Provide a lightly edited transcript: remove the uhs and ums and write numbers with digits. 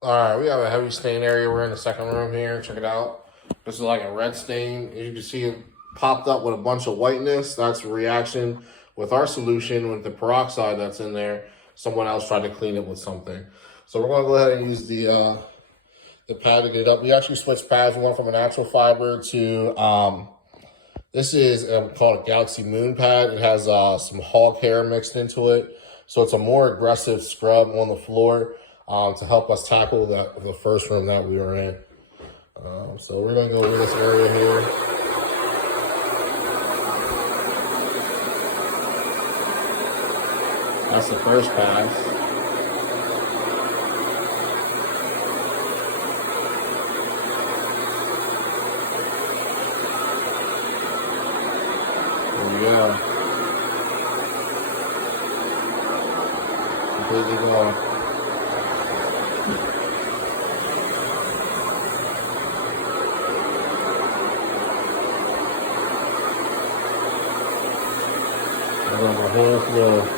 All right, we have a heavy stain area. We're in the second room here. Check it out. This is like a red stain. As you can see, it popped up with a bunch of whiteness. That's a reaction with our solution with the peroxide that's in there. Someone else tried to clean it with something. So we're going to go ahead and use the pad to get it up. We actually switched pads. We went from a natural fiber to this is called a Galaxy Moon pad. It has some hog hair mixed into it. So it's a more aggressive scrub on the floor to help us tackle the first room that we were in. So we're going to go over this area here. That's the first pass. Yeah, completely gone. I got my whole floor.